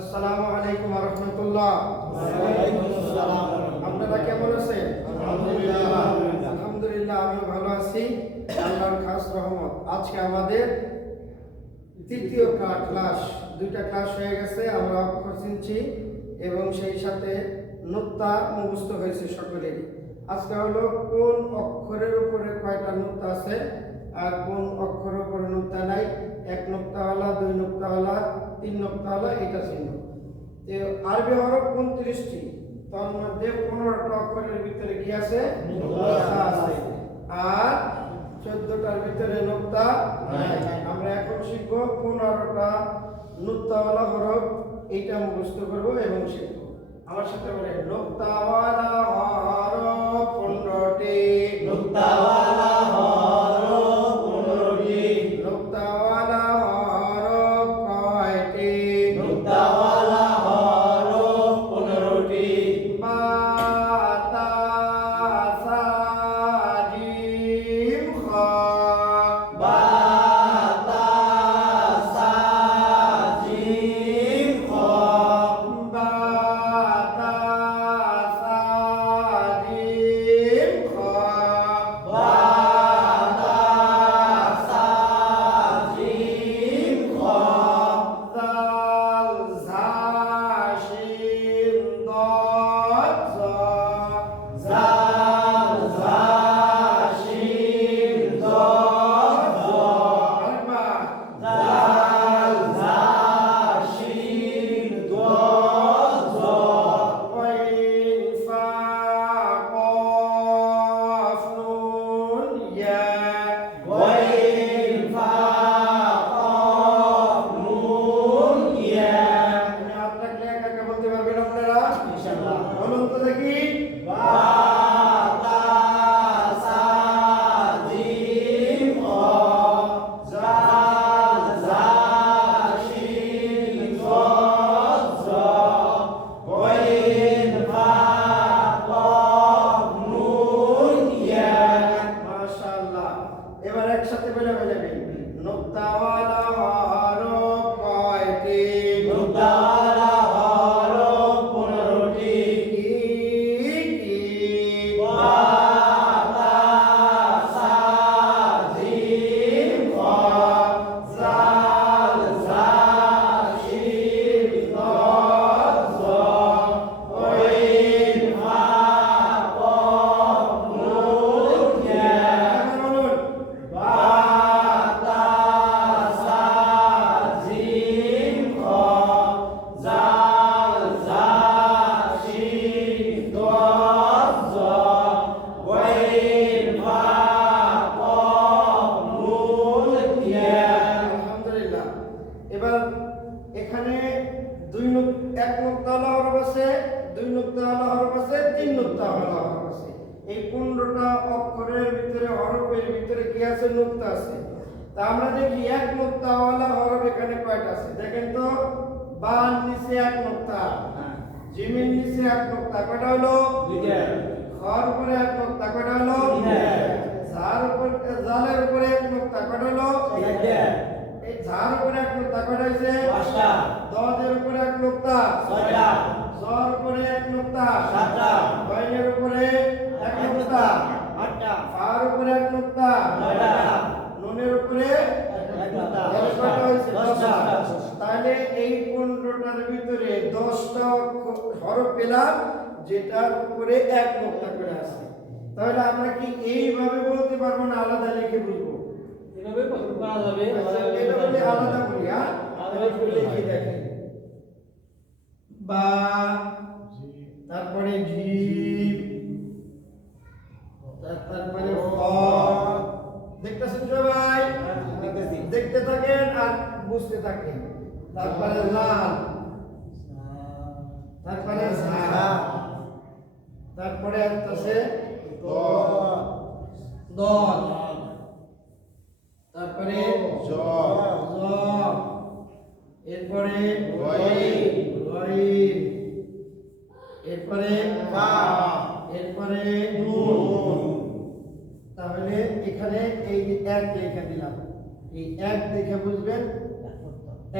আসসালামু আলাইকুম ওয়া রাহমাতুল্লাহ। আপনারা কেমন আছেন? আলহামদুলিল্লাহ, আমি ভালো আছি, আল্লাহর খাস রহমত। আজকে আমাদের তৃতীয় ক্লাস, দুইটা ক্লাস হয়ে গেছে। আমরা অক্ষর চিনছি এবং সেই সাথে নুক্তা মুখস্থ হয়েছে সকলেরই। আজকে হলো কোন অক্ষরের উপরে কয়টা নুক্তা আছে আর কোন অক্ষরের উপরে নুক্তা নাই, এক নুক্তাওয়ালা, দুই নুক্তাওয়ালা, তিন নুক্তাওয়ালা, এটা চিহ্ন। আরবি হরফ 29টি, তার মধ্যে 15টা অক্ষরের ভিতরে কি আছে? নুক্তা আছে, আর 14টার ভিতরে নুক্তা নাই। আমরা এখন শিখব 15টা নুক্তাওয়ালা হরফ, এইটা মুখস্থ করব এবং শিখব। আমার সাথে বলে, নুক্তাওয়ালা হরফ 15টি, নুক্তাওয়ালা হরফ 15টি, নুক্তাওয়ালা হরফ কয়টি? নুক্তাওয়ালা হরফ 15টি, বা, তা, সা, জিম, খ। বা, তা, সা, জিম, খ। বা, তা, সা, জিম, খ। বা, তা, সা, জিম, খ। দাল, ঝা, শিন, দদ, জ। জাল, ঝা, শিন, দদ, জ। আরেকবার। জাল, ঝা, শিন, দদ, জ। গইন, ফা, কফ, নুন, ইয়া। গইন, ফা, কফ, নুন, ইয়া। আপনি হাত রাখলে একা একা বলতে পারবেন আপনারা? ইনশাআল্লাহ। বলুন তো দেখি। বা, তা, সা, জিম, খ। জাল, ঝা, শিন, দদ, জ। গইন, ফা, কফ, নুন, ইয়া। মাশাআল্লাহ। এবার একসাথে বলে যাবেন, নুক্তাওয়ালা হরফ কয়টি? নুক্তাওয়ালা হরফ 15টি, কি কি? বা, তা, সা, জিম, খ। জাল, ঝা, শিন, দদ, জ। গইন, ফা, কফ, নুন, ইয়া। বলুন। বা, তা, সা, জিম, খ। জাল, ঝা, শিন, দদ, জ। গইন, ফা, কফ, নুন, ইয়া। আলহামদুলিল্লাহ। এবার এখানে এক নুক্তাওয়ালা হরফ আছে, দুই নুক্তাওয়ালা হরফ আছে, তিন নুক্তাওয়ালা হরফ আছে। এই 15টা অক্ষরের ভিতরে, হরফের ভিতরে কি আছে? নুক্তা আছে। তা আমরা দেখি এক নুক্তাওয়ালা হরফ এখানে কয়টা আছে। দেখেন তো, বার নিচে এক নুক্তা, জিমের নিচে এক নুক্তা, কয়টা হলো? দুইটা। খর উপরে এক নুক্তা, কয়টা হলো? তিনটা। জালের উপরে এক নুক্তা, কয়টা হলো? চারটা। এই ঝার উপরে এক নুক্তা, কয়টা হয়েছে? পাঁচটা। দদের উপরে এক নুক্তা, ছয়টা। জর উপরে এক নুক্তা, সাতটা। গইনের উপরে এক নুক্তা, আটটা। ফার উপরে এক নুক্তা, নয়টা। নুনের উপরে এক নুক্তা। তাহলে কয়টা হয়েছে? দশটা। 10টা। তাহলে এই 15টার ভিতরে 10টা হরফ পেলাম, যেটার উপরে এক নুক্তা করে আছে। তাহলে আমরা কি এইভাবে বলতে পারবো না আলাদা লিখে বুঝবো? এভাবে করা যাবে। আচ্ছা, এটা বলে আলাদা বলি, হ্যাঁ? তাহলে একটু লিখে দেখেন। বা, তারপরে জিম, তারপরে খ। দেখতেছেন সবাই? দেখতেছি। দেখতে থাকেন আর বুঝতে থাকেন। তারপরে লাল, তারপরে ঝা, তারপরে আছে দল, তারপরে জ, এরপরে গইন, এরপরে ফা, এরপরে নুন। তাহলে এখানে এই যে এক লিখে দিলাম, এই এক দেখে বুঝবেন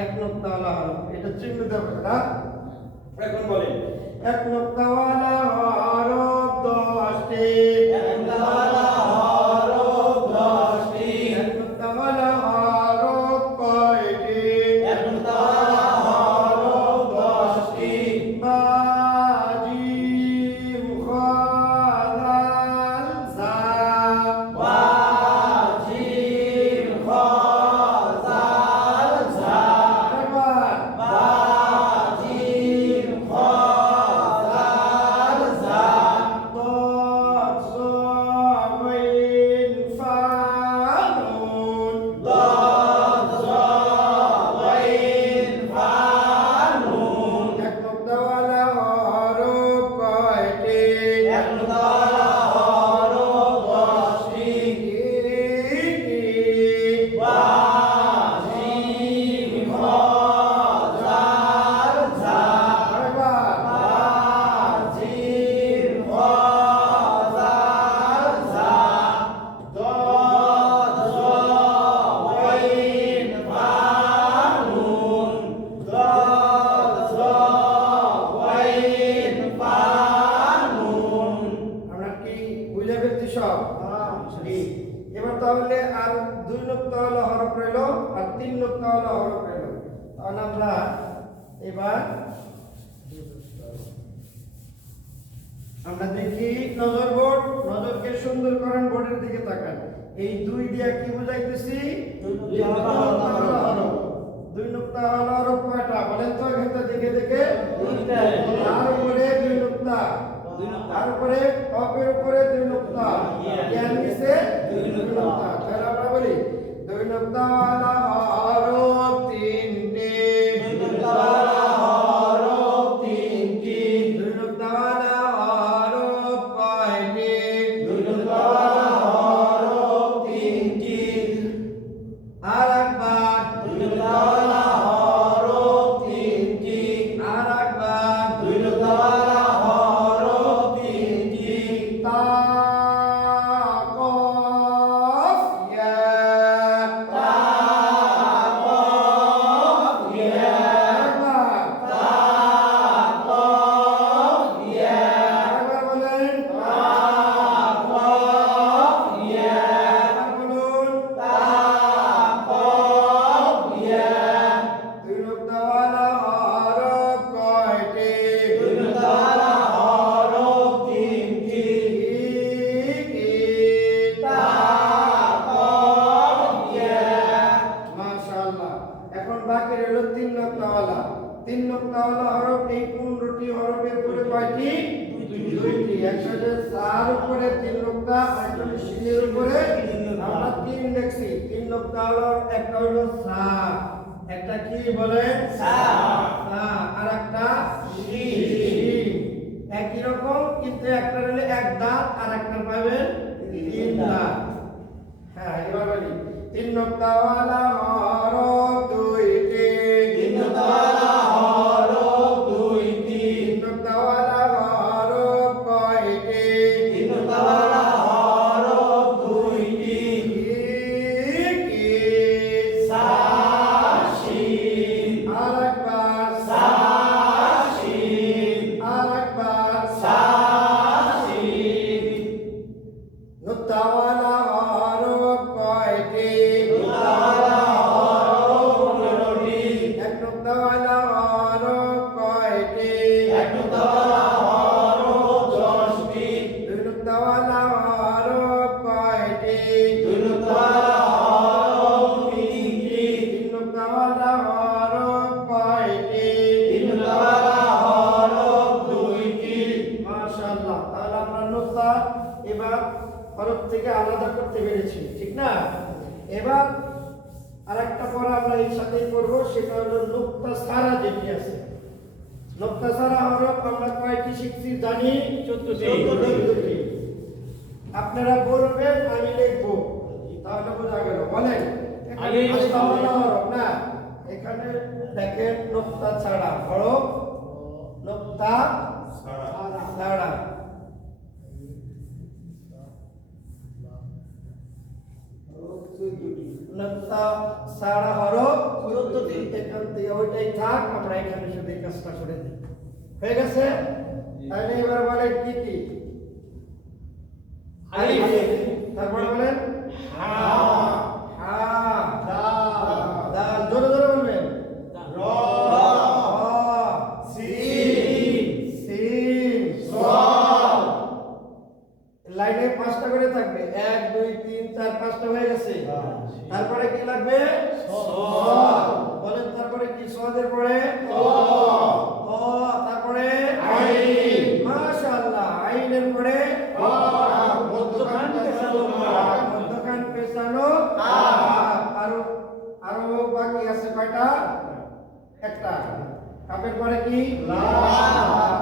এক নুক্তাওয়ালা হরফ, এটা চিহ্ন দেবে না। এখন বলেন এক নুক্তাওয়ালা হরফ 10টি, এক নুক্তাওয়ালা হরফ 10টি, এক নুক্তাওয়ালা হরফ কয়টি? এক নুক্তাওয়ালা হরফ 10টি, বা, জিম, খা, দাল, জা। বা, জিম, খ, জাল, ঝা। আরেকবার। বা, জিম, খ, জাল, ঝা। ضاد ظا غين فا نون ضاد ظا غين ফা নুন। এক নুক্তাওয়ালা হরফ কয়টি? এক নুক্তাওয়ালা হরফ 10টি, বা, জিম, খ, জাল, ঝা। আরেকবার। বা, জিম, খ, জাল, ঝা। ضاد ظا غين ফা নুন। ضاد ظا غين ফা নুন। আমরা কি বুঝে ফেলছি সব? জি। এবার তাহলে আর 2 নুক্তাওয়ালা হরফ রইল আর 3 নুক্তাওয়ালা হরফ রইল। তাহলে আমরা এবার আমরা দেখি নজর বোর্ড, নজরকে সুন্দর করেন, বোর্ডের দিকে তাকান। এই 2 দিয়া কি বুঝাইতেছি? 2 নুক্তাওয়ালা হরফ। 2 নুক্তাওয়ালা হরফ কয়টা বলেন তো এখান থেকে দেখে দেখে? দুইটা। তার উপরে 2 নুক্তা, তার উপরে কফের উপরে 2 নুক্তা, ইয়ার নিচে 2 নুক্তা। তাহলে আমরা বলি 2 নুক্তাওয়ালা হরফ 3টে, 2 নুক্তাওয়ালা হরফ 3টি, 2 নুক্তাওয়ালা হরফ কয়টি? 2 নুক্তাওয়ালা হরফ 3টি, আরেকবার। 2 নুক্তাওয়ালা হরফ 3টি, আরেকবার। 2 নুক্তাওয়ালা হরফ 3টি, তা, কফ, ইয়া। তা, কফ, ইয়া। আরেকবার। তা, কফ, ইয়া। আরেকবার বলেন। তা, কফ, ইয়া। আরেকবার বলুন। তা, কফ, ইয়া। 2 নুক্তাওয়ালা হরফ কয়টি? 2 নুক্তাওয়ালা হরফ 3টি, তা, কফ, ইয়া। মাশাআল্লাহ। এখন বাকি রইল 3 নুক্তাওয়ালা। 3 নুক্তাওয়ালা হরফ, এই 15টি হরফের উপরে কয়টি? 2টি। একটা যে সার উপরে 3 নুক্তা, আরেকটা হলো শিনের উপরে আমরা 3 লিখছি। 3 নুক্তাওয়ালা একটা হলো সা, একটা কি বলেন? সা। সা, আর একটা শিন। শিন। একই রকম কিন্তু একটা হলো এক দাঁত আর একটা পাবেন 3 দাঁত। হ্যাঁ, এবার বলি 3 নুক্তাওয়ালা হরফ 2টি, 3 নুক্তাওয়ালা হরফ 2টি, 3 নুক্তাওয়ালা হরফ কয়টি? 3 নুক্তাওয়ালা হরফ 2টি, সা, শিন। আরেকবার। সা, শিন। আরেকবার। সা, শিন। নুক্তাওয়ালা হরফ কয়টি? নুক্তাওয়ালা হরফ 15টি, এক নুক্তাওয়ালা হরফ কয়টি? এক নুক্তাওয়ালা হরফ 10টি, 2 নুক্তাওয়ালা হরফ কয়টি? 2 নুক্তাওয়ালা হরফ 3টি, 3 নুক্তাওয়ালা হরফ কয়টি? 3 নুক্তাওয়ালা হরফ 2টি। মাশাআল্লাহ। তাহলে আমরা নুক্তা এবার হরফ থেকে আলাদা করতে পেরেছি, ঠিক না? এবার আরেকটা পড়া আমরা এই সাথেই করব, সেটা হলো নুক্তা ছাড়া যেটি আছে। নুক্তা ছাড়া হরফ আমরা কয়টি শিখছি জানি? 14টি। আপনারা বলবেন, আমি লিখবো, তাহলে বোঝা গেল। বলেন। আগে আস্তাওয়ালা হরফ না, এখানে দেখেন নুক্তা ছাড়া হরফ, নুক্তা ছাড়া। নুক্তা নুক্তা সারা হরফ 14টি, এখান থেকে ওইটাই থাক, আমরা এখানে শুধু এই কাজটা করে দিই। হয়ে গেছে? তাহলে এবার বলেন কি কি? আলিফ, তারপরে বলেন হা, হা, দাল, দাল, জোরে জোরে বলবেন। র, র, সিন, সিন, সাদ, লাইনে 5টা করে থাকবে, 1 2 3 4 5টা হয়ে গেছে। তারপরে কি লাগবে? সাদ, বলেন তারপরে কি? সওয়াদের পরে ত, তারপরে আইন, মাশাআল্লাহ, আইনের পরে কাফ, মধ্যখান পেছানো কাফ, মধ্যখান পেছানো কাফ। আরো আরো বাকি আছে কয়টা? একটা। কাপের পরে কি? লাম,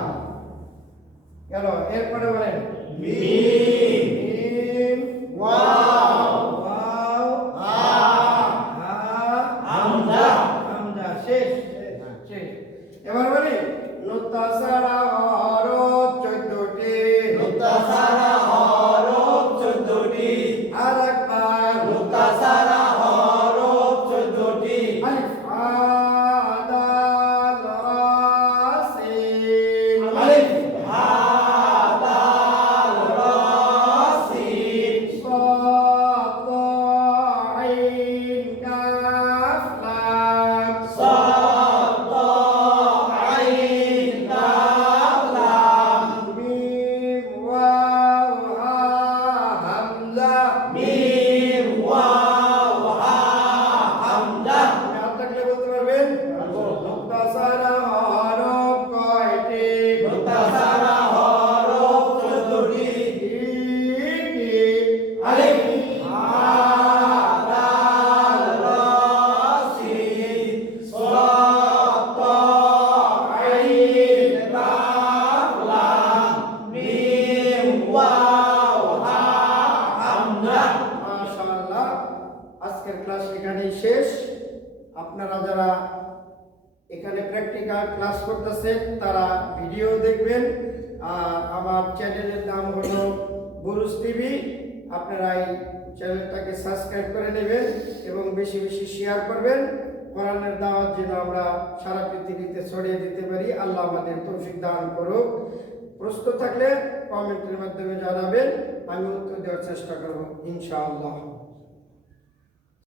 গেল। এরপরে বলেন মিম, মিম, ওয়াও, ওয়াও, হা, হা, হামজা, হামজা। শেষ শেষ। এবার বলি নুক্তা সারা হরফ 14টি, নুক্তা সারা হরফ 14টি, আরেকবার নুক্তা সারা হরফ 14টি, আলিফ দাল রা সিন, আলিফ, হা, দাল, র, সিন, صاد ضاء عين كاف لام সাদ, ত, আইন, কাফ, লাম, ميم واو ها همزة মিম, ওয়াও, হা, হামজা। আপনি হাত থাকলে বলতে পারবেন নুক্তা সারা হরফ কয়টি? নুক্তা সারা হরফ 14টি, কি? আলিফ, হা, দাল, র, সিন, সাদ, ত, আইন, কাফ, লাম, মিম, ওয়াও, হা, হামজা। মাশাআল্লাহ, আজকের ক্লাস এখানেই শেষ। আপনারা যারা এখানে প্র্যাকটিক্যাল ক্লাস করতেছেন তারা ভিডিও দেখবেন, আর আমার চ্যানেলের নাম হলো বুরুজ টিভি। আপনারা এই চ্যানেলটাকে সাবস্ক্রাইব করে নেবেন এবং বেশি বেশি শেয়ার করবেন। কোরআনের দাওয়াত যেন আমরা সারা পৃথিবীতে ছড়িয়ে দিতে পারি, আল্লাহ আমাদের তৌফিক দান করুক। প্রশ্ন থাকলে কমেন্টের মাধ্যমে জানাবেন, আমি উত্তর দেওয়ার চেষ্টা করব ইনশাআল্লাহ।